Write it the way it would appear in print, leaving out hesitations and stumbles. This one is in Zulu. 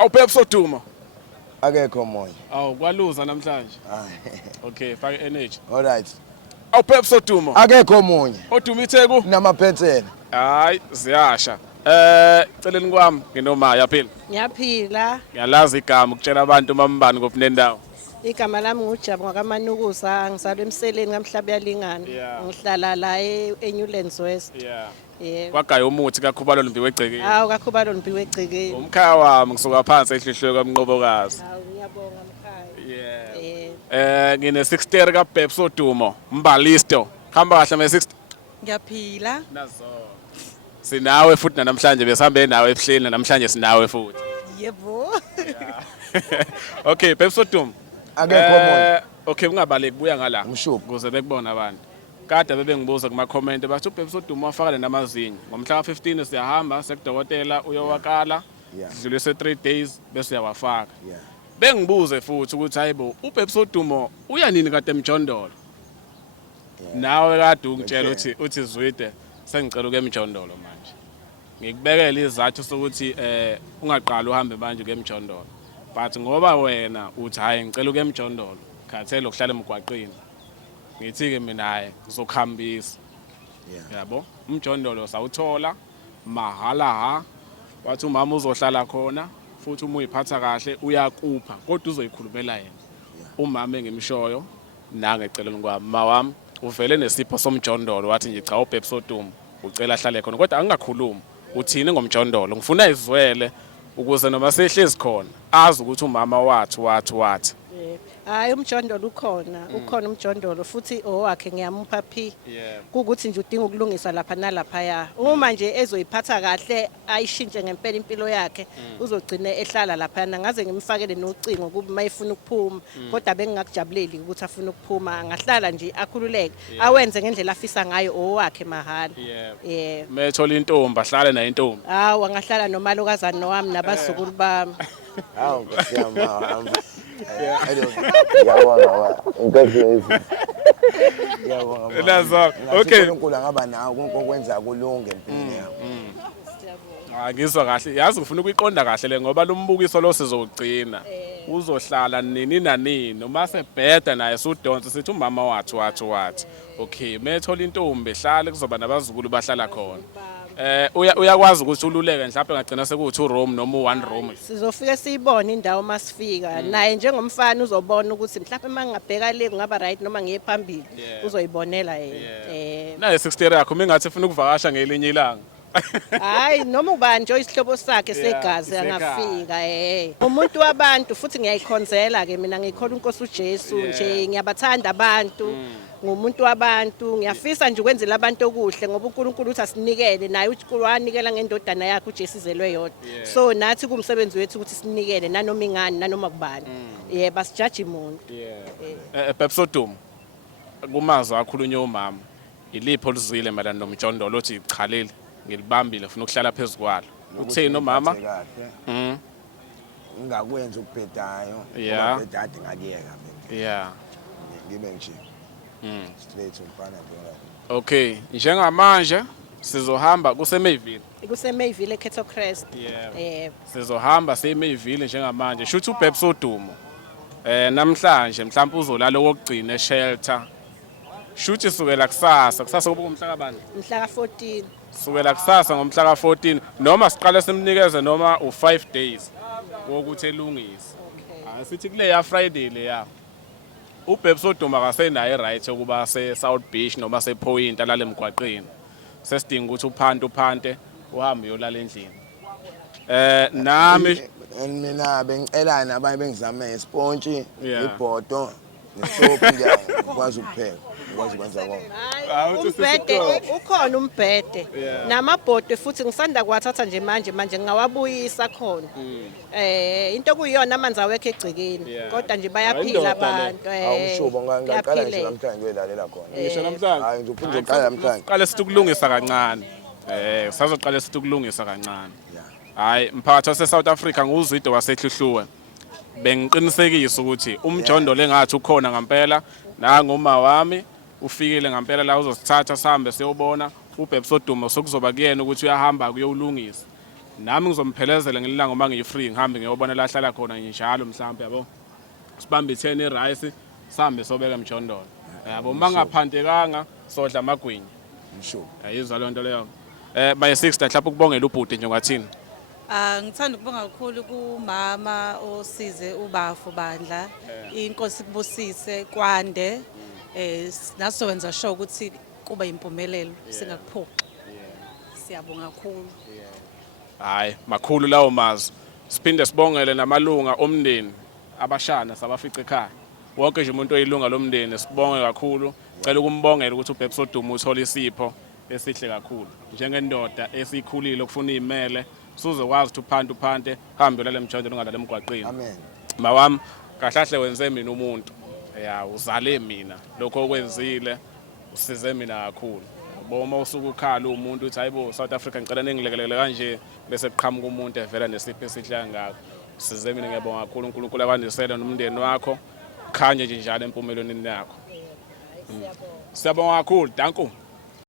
Awuphepha soduma. Akekho moya. Awu kwaluza namhlanje. Hayi. Okay, fake energy. All right. Awuphepha soduma. Akekho munye. Oduma itheku? Namaphethela. Hayi, ziyasha. Celeni kwami nginomaya phela. Ngiyaphila. Ngiyalazi igama ukutshela abantu mambani ngophinendawo. Igama lami nguJabu ngakamanukuza, ngizalwe emseleni kaMhlaba yalingana. Yeah. Ngihlala la eNewlands West. Yeah. Yebo. Kwagaya umuthi kaKhubalo Mbiwe egcekeni. Hawu kaKhubalo Mbiwe egcekeni. Umkhaya wami ngisuka phansi ehlihlwe kaMnqobokazi. Hawu ngiyabonga mkhaya. Yeah. Ngine 60 kaBhep Sodumo, Mbalisto. Hamba kahle me 60. Ngiyaphila. Nazo. Sinawe futhi namhlanje besambe nawe ebuhleni namhlanje sinawe futhi. Yebo. Okay, Bhep Sodumo. Akekho munye. Okay, ungabaleki buya ngala. Umshubu. Ukuze bekubona abantu. Kade bebengibuza kuma comment bathi uBhep Sodumo wafaka namazinyo. Ngomhla ka15 siyahamba sekudokotela uyowakala. Yeah. Sidlulise 3 days bese uyawafaka. Yeah. Bengibuze futhi ukuthi hayibo uBhep Sodumo uya nini kade emjondolo? Nawe kade ungitshela uthi Zwide sengicela ukemjondolo manje. Ngikubekela izathu sokuthi ungaqala uhambe manje ukemjondolo. But ngoba wena uthi hayi ngicela ukemjondolo, khathele ukuhlala emgwaqeni. Ngithi ke mina hayi ngizokhambisa. Yabo, umjondolo sawuthola mahala ha. Wathi umama uzohlala khona futhi uma uyiphatha kahle uyakupha kodwa uzoyikhulumela yena. Umama engimshoyo nanga eceleni kwami mawami uvele nesipho somjondolo wathi nje cha uBhep Sodumo ucela ahlale khona kodwa angingakhulumi uthini ngomjondolo ngifuna izwele ukuze noma sehlezi khona azi ukuthi umama wathi Hayi umjondolo ukhona umjondolo futhi owakhe ngiyamupha phi. Kukuthi nje udinga ukulungisa lapha nalapha ya. Uma nje ezoyiphatha kahle ayishintshe ngempela impilo yakhe uzogcina ehlala lapha ngaze ngimfakele nocingo kuba mayifuna ukuphuma kodwa bengingakujabuleli ukuthi afuna ukuphuma angahlala nje akhululeke awenze ngendlela afisa ngayo owakhe mahala. Methola intombi ahlale nayo intombi. Hawu angahlala nomalokazana wami nabazukulu bami. Hawu siyama. Ngiyabonga. Ngiyabonga. Nazo. Okay. uNkulunkulu angaba nawo konke okwenza kulunge empilweni yami. Ngizwa kahle yazi ngifuna ukuyiqonda kahle le ngoba lo mbukiso lo sizogcina uzohlala nini nanini uma sebheda naye sudonsa sithi umama wathi okay methola intombi ehlale kuzoba nabazukulu bahlala khona uyakwazi ukuthi ululeke mhlawumbe ngagcina sekuthi uroom noma u1 room Sizofike siyibone indawo masifika naye njengomfana uzobona ukuthi mhlawumbe mangingabheka le kungaba right noma ngiye phambili uzoyibonela yena naye 60 yakho mingathi ufuna ukuvakasha ngelinye ilanga. Hayi noma ubani nje isihlobo sakhe segazi angafika umuntu wabantu futhi ngiyayikhonzela ke mina ngikholwa uNkosi uJesu nje ngiyabathanda abantu ngumuntu wabantu ngiyafisa nje ukwenzela abantu okuhle ngoba uNkulunkulu uthi asinikele naye uNkulunkulu wanikela ngendodana yakhe uJesu izelwe yodwa so nathi kumsebenzi wethu ukuthi sinikele nanoma ingani nanoma kubani basijaji umuntu Bhep Sodumo kumazwi akhulunywa umama ilipho oluzwile malana nomjondolo othi ichaleli ngilibambile ufuna ukuhlala phezulu utheni nomama Ngingakwenza ukubhedayo ubhedade ngakuyeka ngibe nje straight umfana nje. Okay njengamanje sizohamba kuseMayville eKettle Crest sizohamba seMayville njengamanje shuthi uBhep Sodumo namhlanje mhlawumbe uzolala okugcina eshelter shuthi sukela kusasa kuba umhla kabani mhla ka14 sukela kusasa ngomhla ka14 noma siqale simnikeze noma u5 days wokuthi elungise sithi kule ya Friday le ya uBhep Sodumo akasenayo right ukuba se-South Beach noma se-Point alale emgwaqeni sesidinga ukuthi uphante uhambe uyolala endlini nami mina bengicela nabanye bengizame ispontshi ibhodo nesophu ngiyakwazi ukupheka ngikwazi ukwenza konke. Umbhede ukhona umbhede namabhodwe futhi ngisanda kuwathatha nje manje ngingawabuyisa khona into kuyiyona amanzi awekho egcekeni kodwa nje bayaphila abantu awushubo ngaqala nje namhlanje uyelalela khona ngisho namhlanje hayi ngizophinde uqala namhlanje qale sithi ukulungisa kancane sazoqala sithi ukulungisa kancane hayi mphakathi wase-South Africa nguzwido wasehluhluwe bengiqinisekisa ukuthi umjondolo engathi ukhona ngempela nangoma wami ufikile ngempela la uzosithatha sihambe siyobona uBhep Sodumo sokuzoba kuyena ukuthi uyahamba kuyolungisa nami ngizomuphelezela ngelilanga uma ngiyi-free ngihambe ngiyobona la hlala khona njalo mhlawumbe yabo sibambe 10 irice sihambe sobeka emjondolo yabo uma ngaphantekanga sodla amagwinya Msho. ayizwa loo nto leyo my sister mhlawumbe ukubongela ubhuti njengathini Ngithanda ukubonga kakhulu kumama osize ubafu bandla. Inkosi kubusise kwande. Nasowenza sure ukuthi kuba impumelelo singakuphoqi. Siyabonga kakhulu. hayi makhulu lawo mazwi siphinde sibongele namalunga omndeni abashana sabafica ekhaya wonke nje umuntu oyilunga lomndeni sibonge kakhulu cela ukumbongela ukuthi uBhebs Duma uthola isipho esihle kakhulu njengendoda esikhulile ukufuna izimele sizokwazi ukuthi uphante hambe lale mjondolo ungalala emgwaqeni Amen. mawami kahlahle wenze mina umuntu ya uzale mina lokho okwenzile usize mina kakhulu boma usuku ukhala umuntu uthi hayibo South Africa ngicela ningilekelele kanje bese kuqhamuka umuntu evela nesipho esihle kangaka size mina ngiyabonga kakhulu uNkulunkulu akwandisele nomndeni wakho khanye nje njalo empumelelweni yakho siyabonga kakhulu danko